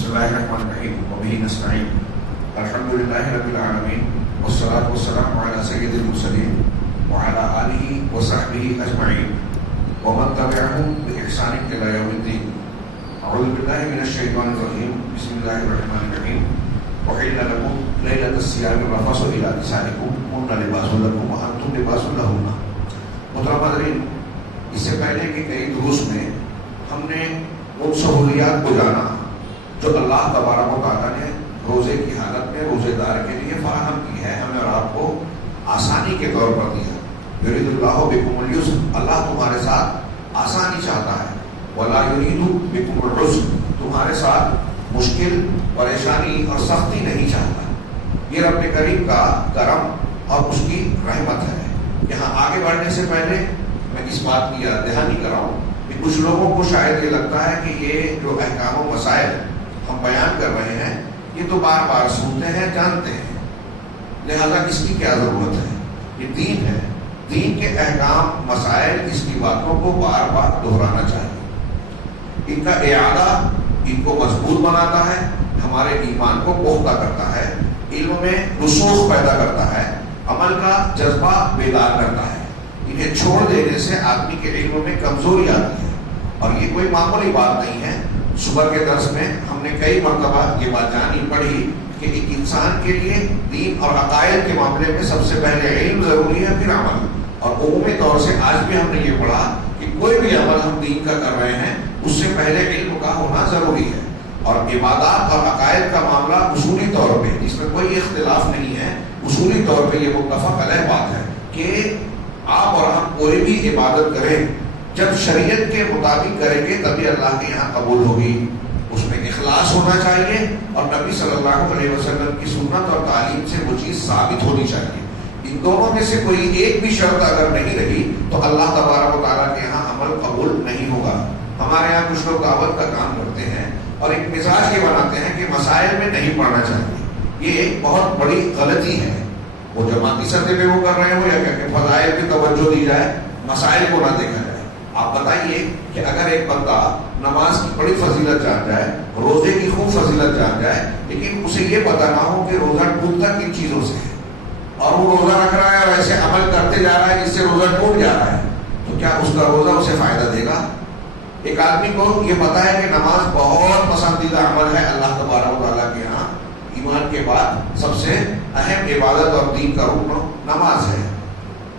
بسم الله الرحمن الرحيم وبه نستعين الحمد لله رب العالمين والصلاة والسلام على سيد المرسلين وعلى آله وصحبه أجمعين ومن تبعهم بإحسان إلى يوم الدين. أعوذ بالله من الشيطان الرجيم. بسم الله الرحمن الرحيم. وحل لكم ليلة الصيام الرفث إلى نسائكم هن لباس لكم وأنتم لباس لهن. محترم حضرین، اس سے پہلے کہ کئی دروس میں ہم نے ان سہولیات کو جانا جو اللہ تبارک و تعالیٰ نے روزے کی حالت میں روزے دار کے لیے فراہم کی ہے، ہمیں اور آپ کو آسانی کے طور پر دیا. یرید اللہ بکم اليسر، اللہ تمہارے ساتھ آسانی چاہتا ہے. ولا یرید بکم العسر، تمہارے ساتھ مشکل، پریشانی اور سختی نہیں چاہتا. یہ رب کریم کا کرم اور اس کی رحمت ہے. یہاں آگے بڑھنے سے پہلے میں اس بات کی یاد دہانی کراؤں کہ کچھ لوگوں کو شاید یہ لگتا ہے کہ یہ جو احکام و مسائل ہم بیان کر رہے ہیں یہ تو بار بار سنتے ہیں، جانتے ہیں، لہذا اس کی کیا ضرورت ہے. یہ دین ہے، دین کے احکام مسائل اس کی باتوں کو بار بار دہرانا چاہیے. ان کا اعادہ ان کو مضبوط بناتا ہے، ہمارے ایمان کو پختہ کرتا ہے، علم میں رسوخ پیدا کرتا ہے، عمل کا جذبہ بیدار کرتا ہے. انہیں چھوڑ دینے سے آدمی کے علم میں کمزوری آتی ہے اور یہ کوئی معمولی بات نہیں ہے. صبح کے درس میں ہم نے کئی مرتبہ یہ بات جانی پڑھی کہ ایک انسان کے لیے دین اور عقائد کے معاملے میں سب سے پہلے علم ضروری ہے، پھر عمل. اور عمومی طور سے آج بھی ہم نے یہ پڑھا کہ کوئی بھی عمل ہم دین کا کر رہے ہیں اس سے پہلے علم کا ہونا ضروری ہے. اور عبادات اور عقائد کا معاملہ اصولی طور پہ جس میں کوئی اختلاف نہیں ہے، اصولی طور پہ یہ متفق علیہ بات ہے کہ آپ اور ہم کوئی بھی عبادت کریں جب شریعت کے مطابق کریں گے تبھی اللہ کے یہاں قبول ہوگی. اس میں اخلاص ہونا چاہیے اور نبی صلی اللہ علیہ وسلم کی سنت اور تعلیم سے وہ چیز ثابت ہونی چاہیے. ان دونوں میں سے کوئی ایک بھی شرط اگر نہیں رہی تو اللہ تبارک و تعالیٰ کے یہاں عمل قبول نہیں ہوگا. ہمارے یہاں کچھ لوگ دعوت کا کام کرتے ہیں اور ایک مزاج یہ بناتے ہیں کہ مسائل میں نہیں پڑھنا چاہیے. یہ ایک بہت بڑی غلطی ہے. وہ جماعتی سطح پہ وہ کر رہے ہو یا کہ فضائل پہ توجہ دی جائے، مسائل کو نہ دیکھا جائے. آپ بتائیے کہ اگر ایک بندہ نماز کی بڑی فضیلت جان جائے، روزے کی خوب فضیلت جان جائے، لیکن اسے یہ پتہ نہ ہو کہ روزہ ٹوٹتا کن چیزوں سے ہے اور وہ روزہ رکھ رہا ہے اور ایسے عمل کرتے جا رہا ہے جس سے روزہ ٹوٹ جا رہا ہے، تو کیا اس کا روزہ اسے فائدہ دے گا؟ ایک آدمی کو یہ پتا ہے کہ نماز بہت پسندیدہ عمل ہے اللہ تبارک و تعالیٰ کے یہاں، ایمان کے بعد سب سے اہم عبادت اور دین کا رکن نماز ہے.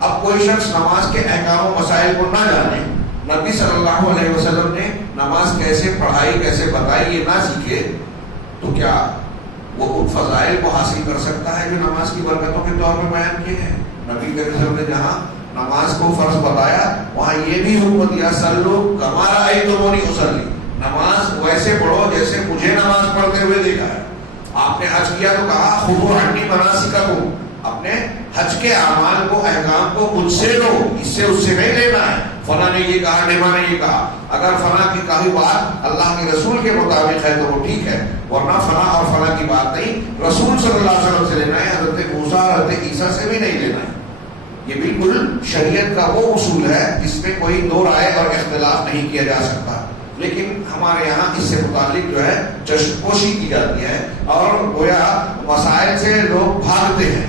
اب کوئی شخص نماز کے احکام و مسائل کو نہ جانے، نبی صلی اللہ علیہ وسلم نے نماز کیسے پڑھائی، کیسے بتائی، یہ نہ سیکھے تو کیا وہ ان فضائل کو حاصل کر سکتا ہے جو نماز کی برکتوں کے طور پہ بیان کیے ہیں؟ نبی کریم صلی اللہ علیہ وسلم نے جہاں نماز کو فرض بتایا وہاں یہ بھی حکم دیا سلو کما رأیتمونی اصلی، نماز ویسے پڑھو جیسے مجھے نماز پڑھتے ہوئے دیکھا ہے. آپ نے حج کیا تو کہا خذوا عنی مناسککم، اپنے حج کے اعمال کو، احکام کو مجھ سے لو، اس سے اس سے نہیں لینا ہے. فلاں نے یہ کہا، ڈیما نے یہ کہا، اگر فلاں کی کہی بات اللہ کے رسول کے مطابق ہے تو وہ ٹھیک ہے، ورنہ فلاں اور فلاں کی بات نہیں، رسول صلی اللہ علیہ وسلم سے لینا ہے، حضرت موسیٰ حضرت عیسیٰ سے بھی نہیں لینا ہے. یہ بالکل شریعت کا وہ اصول ہے جس میں کوئی دو رائے اور اختلاف نہیں کیا جا سکتا. لیکن ہمارے یہاں اس سے متعلق جو ہے چشم پوشی کی جاتی ہے اور گویا مسائل سے لوگ بھاگتے ہیں.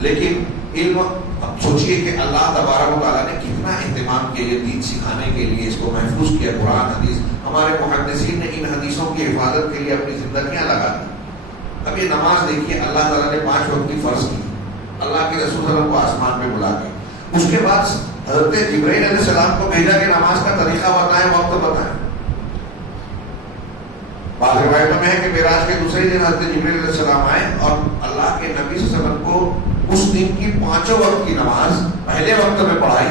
لیکن علم، اب سوچئے کہ اللہ تبارک و تعالیٰ نے کتنا اہتمام کیا یہ دین سکھانے کے لیے، اس کو محفوظ کیا. قرآن حدیث، ہمارے محدثین نے ان حدیثوں کی حفاظت کے لیے اپنی زندگیاں لگا دی. اب یہ نماز دیکھیے اللہ تعالیٰ نے 5 وقت کی فرض کی اللہ کے رسول صلی اللہ علیہ وسلم کو آسمان پہ بلا کے. اس کے بعد حضرت جبرائیل علیہ السلام کو بھیجا کہ نماز کا طریقہ بتائیں، وقت بتائیں. بعض روایتوں میں ہے کہ معراج کے دوسرے دن حضرت جبرائیل علیہ السلام آئے اور اللہ کے نبی صلی اللہ علیہ وسلم کو اس دن کی 5 وقت کی نماز پہلے وقت میں پڑھائی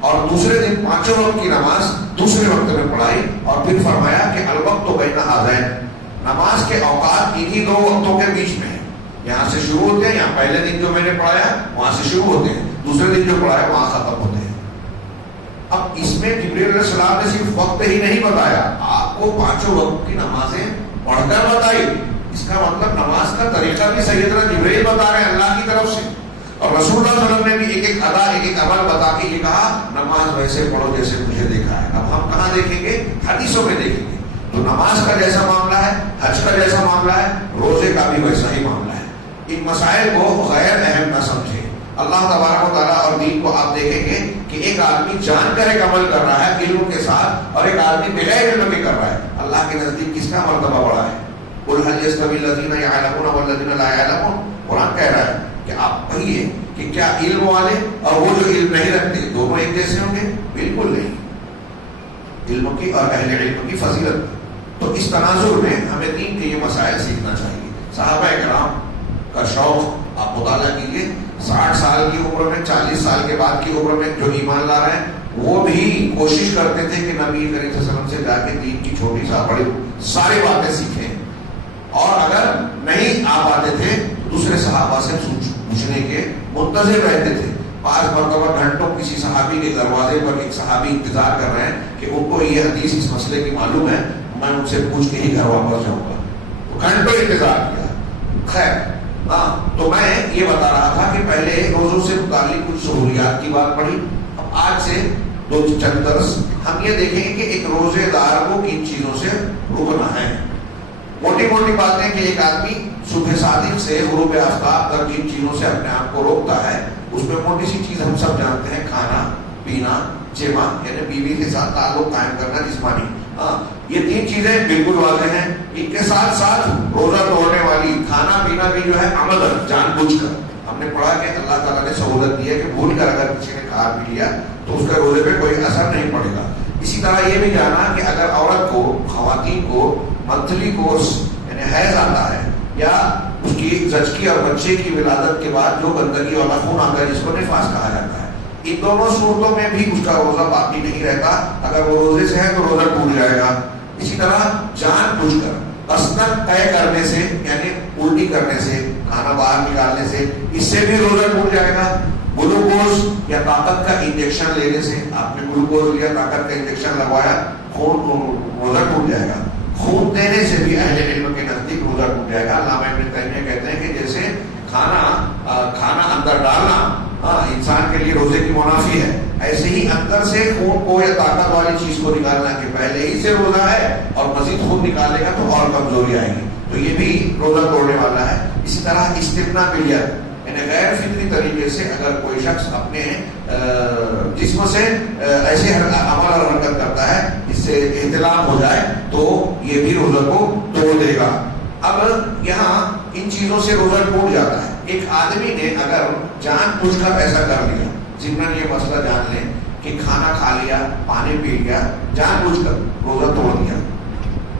اور دوسرے دن 5 وقت کی نماز دوسرے وقت میں پڑھائی اور پھر فرمایا کہ الوقت بین ھذین، نماز کے اوقات انہی 2 وقتوں کے بیچ میں ہیں. یہاں سے شروع ہوتے ہیں، یہاں پہلے دن جو میں نے پڑھایا وہاں سے شروع ہوتے ہیں، دوسرے دن جو پڑھایا وہاں ختم ہوتے ہیں. اب اس میں جبرائیل علیہ السلام نے صرف وقت ہی نہیں بتایا، آپ کو 5 وقت کی نمازیں پڑھ کر بتائی. اس کا مطلب نماز کا طریقہ بھی سیدنا جبرائیل بتا رہے ہیں اللہ کی طرف سے، اور رسول اللہ صلی اللہ علیہ وسلم نے بھی ایک ایک ادا، ایک ایک عمل بتا کے یہ کہا نماز ویسے پڑھو جیسے مجھے دیکھا ہے. اب ہم کہاں دیکھیں گے؟ حدیثوں میں دیکھیں گے. تو نماز کا جیسا معاملہ ہے جیسا معاملہ ہے روزے کا بھی ویسا ہی معاملہ ہے. ان مسائل کو غیر اہم نہ سمجھیں. اللہ تبارک و تعالیٰ اور دین کو آپ دیکھیں گے کہ ایک آدمی جان کر ایک عمل کر رہا ہے علم کے ساتھ اور ایک آدمی بغیر علم کے کر رہا ہے. اللہ کے نزدیک کس کا مرتبہ بڑا ہے؟ قل هل يستوي الذين يعلمون والذين لا يعلمون. قرآن کہہ رہا ہے کہ آپ کہیے کہ کیا علم والے اور وہ جو علم نہیں رکھتے دونوں ایک جیسے ہوں گے؟ بالکل نہیں. علم کی اور اہل علم کی فضیلت. تو اس تناظر میں ہمیں دین کے یہ مسائل سیکھنا چاہیے. صحابہ کرام کا شوق آپ مطالعہ کیجیے. 60 سال کی عمر میں 40 سال کے بعد کی عمر میں جو ایمان لا رہے ہیں وہ بھی کوشش کرتے تھے کہ نبی کریم صلی اللہ علیہ وسلم سے جا کے دین کی چھوٹی سا بڑی ساری باتیں سیکھیں. اور اگر نہیں آ پاتے تھے تو دوسرے صحابہ سے پوچھنے کے منتظر رہتے تھے. 5 مرتبہ گھنٹوں کسی صحابی کے دروازے پر ایک صحابی انتظار کر رہے ہیں کہ ان کو یہ حدیث اس مسئلے کی معلوم ہے, میں ان سے پوچھ کے ہی گھر واپس جاؤں گا. تو گھنٹوں انتظار کیا. خیر تو میں یہ بتا رہا تھا کہ پہلے روزوں سے متعلق کچھ سہولیات کی بات پڑھی. اب آج سے 2 چند درس ہم یہ دیکھیں گے کہ ایک روزے دار کو کن چیزوں سے رکنا ہے. موٹی موٹی باتیں کہ ایک آدمی صبح صادق سے غروب آفتاب تک جن چیزوں سے اپنے آپ کو روکتا ہے اس میں موٹی سی چیز ہم سب جانتے ہیں, کھانا پینا جمع یعنی بیوی کے ساتھ تعلق قائم کرنا جسمانی. یہ 3 چیزیں بالکل واضح ہیں. ان کے ساتھ ساتھ روزہ توڑنے والی کھانا پینا بھی جو ہے عمل جان بوجھ کر. ہم نے پڑھا کہ اللہ تعالیٰ نے سہولت دی ہے کہ بھول کر اگر کسی نے کھا پی لیا تو اس کے روزے پہ کوئی اثر نہیں پڑے گا. اسی طرح یہ بھی جانا کہ اگر عورت کو خواتین کو منتھلی کورس یعنی حیض آتا ہے یا اس کی زچگی اور بچے کی ولادت کے بعد جو گندگی والا خون آتا ہے جس کو نفاس کہا جاتا ہے, ان دونوں صورتوں میں بھی اس کا روزہ باقی نہیں رہتا. اگر وہ روزے سے ہے تو روزہ ٹوٹ جائے گا. اسی طرح جان بوجھ کر قصدن طے کرنے سے یعنی الٹی کرنے سے کھانا باہر نکالنے سے اس سے بھی روزہ ٹوٹ جائے گا. گلوکوز یا طاقت کا انجیکشن لینے سے, آپ نے گلوکوز لیا طاقت کا انجیکشن لگوایا روزہ ٹوٹ جائے گا. خون دینے سے بھی اہل علم کے نزدیک روزہ ٹوٹ جائے گا. علامہ ابن تیمیہ کہتے ہیں کہ جیسے کھانا اندر ڈالنا انسان کے لیے روزے کی منافی ہے, ایسے ہی اندر سے خون کو یا طاقت والی چیز کو نکالنا کہ پہلے ہی سے روزہ ہے اور مزید خون نکالے گا تو اور کمزوری آئے گی, تو یہ بھی روزہ توڑنے والا ہے. اسی طرح استغنا بلیت یعنی غیر فطری طریقے سے اگر کوئی شخص اپنے جسم سے ایسے عمل اور حرکت کرتا ہے اس سے احتلام ہو جائے تو یہ بھی روزہ کو توڑ دے گا. اب یہاں ان چیزوں سے روزہ ٹوٹ جاتا ہے. ایک آدمی نے اگر جان بوجھ کر ایسا کر لیا, ضمن یہ مسئلہ جان لیں کہ کھانا کھا لیا پانی پی لیا جان بوجھ کر روزہ توڑ دیا,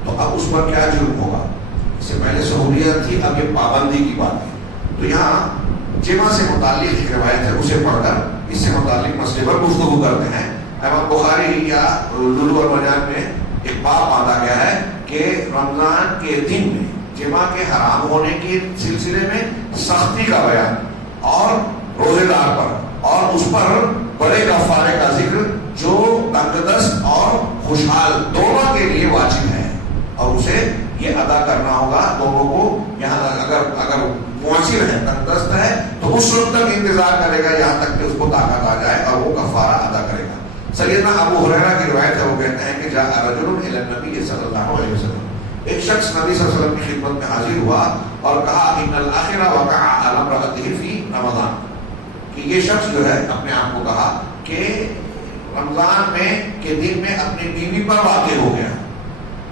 تو اب اس پر کیا جرم ہوگا؟ اس سے پہلے سہولیت تھی, اب یہ پابندی کی بات ہے. تو یہاں جمع سے متعلق ایک روایت ہے, اسے پڑھ کر اس سے متعلق مسئلے پر گفتگو کرتے ہیں. امام بخاری یا لولو المرجان میں ایک باب باندھا گیا ہے کہ رمضان کے دن میں جمع کے حرام ہونے کے سلسلے میں سختی کا بیان اور روزے دار پر اور اس پر بڑے کفارے کا ذکر جو تنگ دست اور خوشحال دونوں کے لیے واجب ہے اور اسے یہ ادا کرنا ہوگا دونوں کو. یہاں اگر معاشر ہے تنگ دست ہے تو اس وقت تک انتظار کرے گا یہاں تک کہ اس کو طاقت آ جائے اور وہ کفارہ ادا کرے گا. سیدنا ابو ہریرہ کی روایت ہے, وہ کہتے ہیں کہ جاء رجل الی النبی صلی اللہ علیہ وسلم, ایک شخص نبی صلی اللہ علیہ وسلم کی خدمت میں حاضر ہوا اور کہا ان الاخرہ وقع علی امرأته فی رمضان, کہ یہ شخص جو ہے اپنے آپ کو کہا کہ رمضان میں کے دن میں اپنی بیوی پر واقع ہو گیا.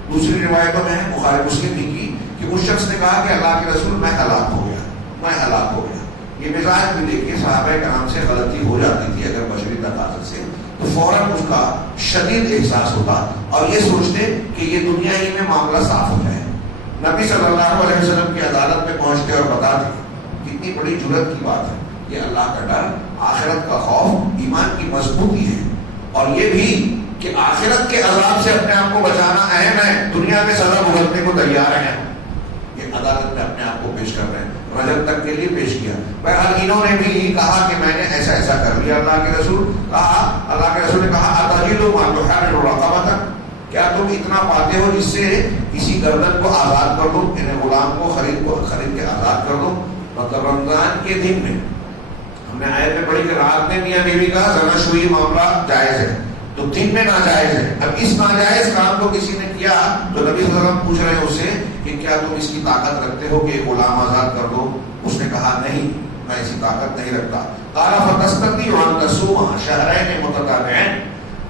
دوسری روایتوں میں بخاری مسلم بھی کی کہ اس شخص نے کہا کہ اللہ کے رسول میں ہلاک ہو گیا. یہ مزاج بھی دیکھیے صحابہ کرام سے غلطی ہو جاتی تھی اگر بشری تقاضے سے تو فوراً اس کا شدید احساس ہوتا اور یہ سوچتے کہ یہ دنیا ہی میں معاملہ صاف ہو جائے. نبی صلی اللہ علیہ وسلم کی عدالت میں پہنچتے اور بتاتے کتنی بڑی جرأت کی بات ہے. یہ اللہ کا ڈر, آخرت کا خوف ایمان کی مضبوطی ہے, اور یہ بھی کہ آخرت کے عذاب سے اپنے آپ کو بچانا اہم ہے, دنیا میں سزا بھگتنے کو تیار ہیں. یہ عدالت میں اپنے آپ کو پیش کر رہے ہیں, رجب تک کے لیے پیش کیا. بہرحال انہوں نے بھی کہا کہ میں نے ایسا ایسا کر لیا. اللہ کے رسول نے کہا اتجدوا ما تحرر رقبۃ, کیا تم اتنا پاتے ہو جس سے کسی گردن کو آزاد کر دو, یعنی غلام کو خرید کے آزاد کر دو. مطلب رمضان کے دن میں ہم نے آیت میں پڑھی کہ رات میں میاں بیوی کا زنا شوئی معاملہ جائز ہے, تو دن میں ناجائز ہے. اب اس ناجائز کام کو کسی نے کیا تو نبی صلی اللہ علیہ وسلم پوچھ رہے ہیں اس سے کہ کیا تم اس کی طاقت رکھتے ہو کہ غلام آزاد کر دو؟ اس نے کہا نہیں، میں ایسی طاقت نہیں رکھتا. قال فتستطيع ان تصوم شهرين متتابعين،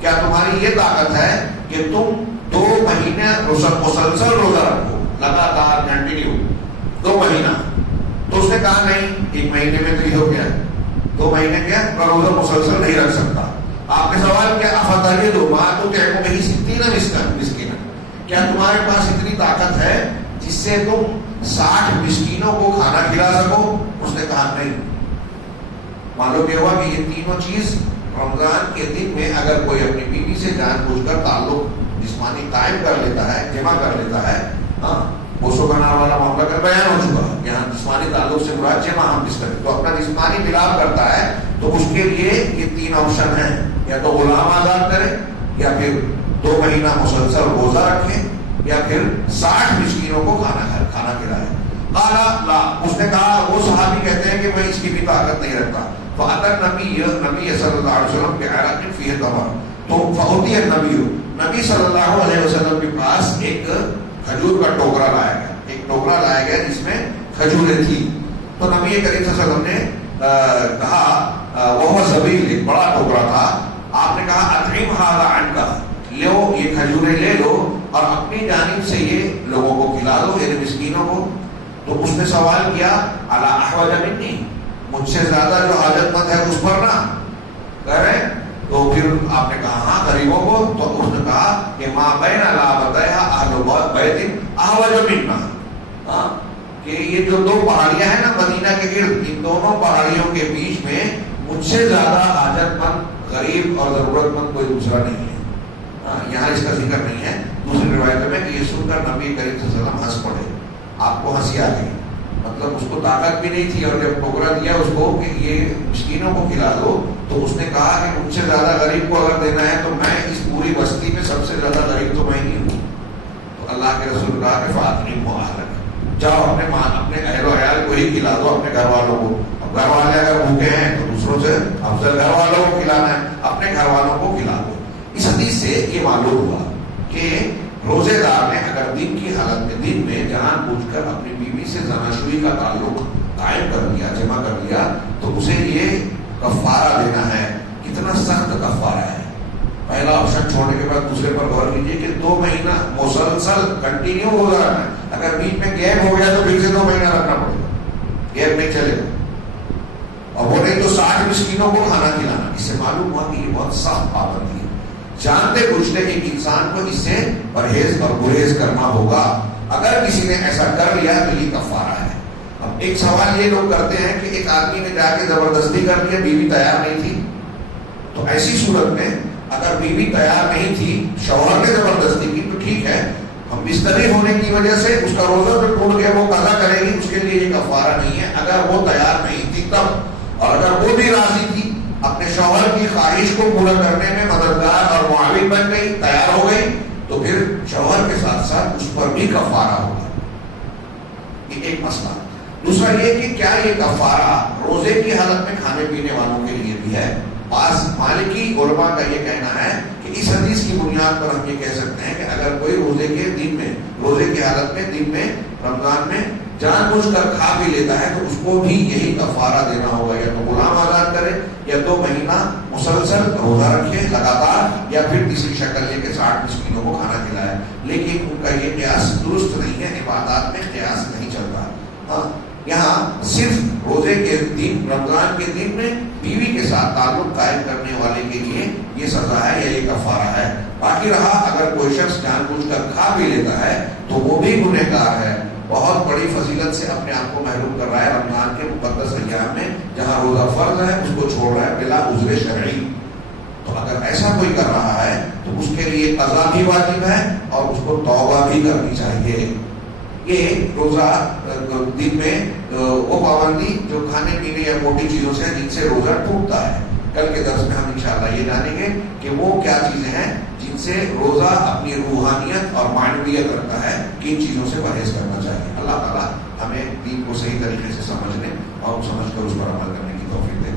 کیا تمہاری یہ طاقت ہے کہ تم 2 مہینے مسلسل روزہ رکھو، لگاتار کنٹینیو 2 مہینہ؟ تو اس نے کہا نہیں، 1 مہینے میں تو یہ ہو گیا، 2 مہینے کیا میں روزہ مسلسل نہیں رکھ سکتا. آپ نے سوال کیا افتجد ما تطعم به 60 مسکینا، کیا تمہارے پاس اتنی طاقت ہے جس سے تم 60 مسکینوں کو کھانا کھلا سکو؟ اس نے کہا نہیں. معلوم یہ ہوا کہ یہ تینوں چیز رمضان کے دن میں اگر کوئی اپنی بیوی سے جان بوجھ کر تعلق جسمانی قائم کر لیتا ہے، جمع کر لیتا ہے، بوسو بنا والا معاملہ کا بیان ہو چکا. یہاں جسمانی تعلق سے مراد جمع ہم جس طرح تو اپنا جسمانی ملاپ کرتا ہے تو اس کے لیے یہ 3 آپشن ہیں، یا تو غلام آزاد کرے، یا پھر 2 مہینہ مسلسل روزہ رکھے، یا پھر 60 مسکینوں کو کھانا کھلائے. قال لا، اس نے کہا، وہ صحابی کہتے ہیں کہ میں اس کی بھی طاقت نہیں رکھتا. فاتى نبی صلی اللہ علیہ وسلم کے عراق میں فیہ تمر، تو فاوتی نبی صلی اللہ علیہ وسلم کے پاس ایک کھجور کا ٹوکرا لایا گیا، ایک ٹوکرا لایا گیا جس میں کھجوریں تھی. تو نبی کریم صلی اللہ علیہ وسلم نے کہا، وہ زبیل، ایک بڑا ٹوکرا تھا. آپ نے کہا اطعم ھذا عنک، لو یہ کھجوریں لے لو اور اپنی جانب سے یہ لوگوں کو کھلا دو، یعنی مسکینوں کو. تو اس نے سوال کیا، الا احوج منی، مجھ سے زیادہ جو حاجت مند ہے اس پر نہ کہہ رہے. تو پھر آپ نے کہا ہاں غریبوں کو. تو اس نے کہا کہ ما بین لابتیھا اہل بیت احوج منا، کہ یہ جو 2 پہاڑیاں ہیں نا مدینہ کے گرد، ان دونوں پہاڑیوں کے بیچ میں مجھ سے زیادہ حاجت مند، غریب اور ضرورت مند کوئی دوسرا نہیں ہے. یہاں اس کا ذکر نہیں ہے. دوسری روایت میں کہ یہ سن کر نبی کریم صلی اللہ علیہ وسلم ہنس پڑے. آپ کو ہنسی آ گئی، مطلب اس کو طاقت بھی نہیں تھی، اور جب ٹوکرا دیا اس کو کہ یہ مسکینوں کو کھلا دو تو اس نے کہا کہ مجھ سے زیادہ غریب کو اگر دینا ہے تو میں اس پوری بستی میں سب سے زیادہ غریب تو میں ہی ہوں. تو اللہ کے رسول کہا کہ فاطعم اہلک، جاؤ اپنے اہل و عیال کو ہی کھلا دو، اپنے گھر والوں کو. اب گھر والے اگر بھوکے ہیں تو دوسروں سے افضل گھر والوں کو کھلانا ہے، اپنے گھر والوں کو کھلا دو. اس حدیث سے یہ معلوم ہوا کہ روزے دار نے اگر دن کی حالت میں دن میں جان بوجھ کر اپنی بیوی سے زناشوئی کا تعلق قائم کر لیا، جمع کر لیا، تو اسے یہ کفارہ دینا ہے. کتنا سخت کفارہ ہے. پہلا آپشن چھوڑنے کے بعد دوسرے پر غور کیجیے کہ 2 مہینہ مسلسل کنٹینیو روزہ رکھنا ہے. اگر بیچ میں گیپ ہو گیا تو پھر سے 2 مہینہ رکھنا پڑے گا، گیپ نہیں چلے گا. اور وہ نہیں تو 60 مسکینوں کو کھانا کھلانا. اس سے معلوم ہوا کہ یہ بہت سخت پابندی ہے. جانتے بوجھتے ایک انسان کو اس سے پرہیز اور گریز کرنا ہوگا. اگر کسی نے ایسا کر لیا تو یہ کفارہ ہے. اب ایک سوال یہ لوگ کرتے ہیں کہ ایک آدمی نے جا کے زبردستی کر لیا، بیوی تیار نہیں تھی، تو ایسی صورت میں اگر بیوی تیار نہیں تھی، شوہر نے زبردستی کی تو ٹھیک ہے، ہم بستری ہونے کی وجہ سے اس کا روزہ جو ٹوٹ گیا وہ قضا کرے گی، اس کے لیے یہ کفارہ نہیں ہے. اگر وہ تیار نہیں تھی تب، اور اگر وہ بھی راضی تھی، اپنے شوہر کی خواہش کو پورا کرنے میں مددگار اور معاون بن گئی، تیار ہو گئی، تو پھر شوہر کے ساتھ ساتھ اس پر بھی کفارہ ہوگا. یہ ایک مسئلہ. دوسرا یہ کہ کیا یہ کفارہ روزے کی حالت میں کھانے پینے والوں کے لیے بھی ہے؟ بعض مالکی علماء کا یہ کہنا ہے کہ اس حدیث کی بنیاد پر ہم یہ کہہ سکتے ہیں کہ اگر کوئی روزے کے دن میں، روزے کی حالت میں دن میں رمضان میں جان بوجھ کر کھا بھی لیتا ہے تو اس کو بھی یہی کفارہ دینا ہوگا. یا تو غلام آزاد کرے، یا 2 مہینہ مسلسل روزہ رکھے لگاتار، یا پھر کسی شکل لے کے 60 مسکینوں کو کھانا کھلائے. لیکن ان کا یہ قیاس درست نہیں ہے. عبادات میں قیاس نہیں چلتا. یہاں صرف روزے کے دن، رمضان کے دن میں بیوی کے ساتھ تعلق قائم کرنے والے کے لیے یہ سزا ہے یا یہ کفارہ ہے. باقی رہا اگر کوئی شخص جان بوجھ کر کھا بھی لیتا ہے تو وہ بھی گنہگار ہے. بہت بڑی فضیلت سے اپنے آپ کو محروم کر رہا ہے. رمضان کے مقدس ایام میں جہاں روزہ فرض ہے اس کو چھوڑ رہا ہے بلا عذر شرعی. تو اگر ایسا کوئی کر رہا ہے تو اس کے لیے قضا بھی واجب ہے اور اس کو توبہ بھی کرنی چاہیے. یہ روزہ دن میں وہ پابندی جو کھانے پینے یا موٹی چیزوں سے جن سے روزہ ٹوٹتا ہے. کل کے درس میں ہم انشاءاللہ یہ جانیں گے کہ وہ کیا چیزیں ہیں جن سے روزہ اپنی روحانیت اور معنویت رکھتا ہے، کن چیزوں سے پرہیز کرنا چاہیے. اللہ تعالیٰ ہمیں دین کو صحیح طریقے سے سمجھنے اور سمجھ کر اس پر عمل کرنے کی توفیق دے.